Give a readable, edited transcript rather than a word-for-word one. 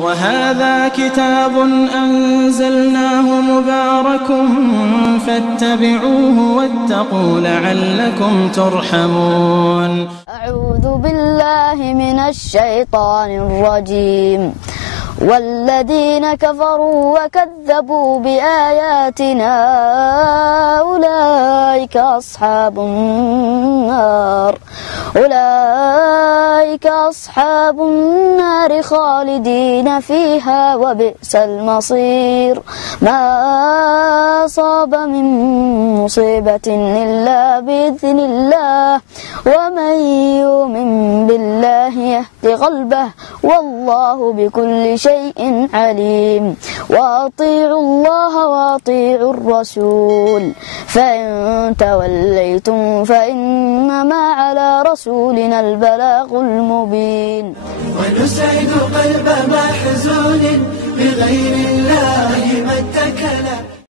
وهذا كتاب أنزلناه مبارك فاتبعوه واتقوا لعلكم ترحمون. أعوذ بالله من الشيطان الرجيم. والذين كفروا وكذبوا بآياتنا أولئك أصحاب النار خالدين فيها وبئس المصير. ما أصاب من مصيبة إلا بإذن الله ومن يؤمن بالله يهد قلبه والله بكل شيء عليم. وأطيعوا الله وأطيعوا الرسول فإن توليتم فإنما على رسولنا البلاغ المبين. ونسعد قلب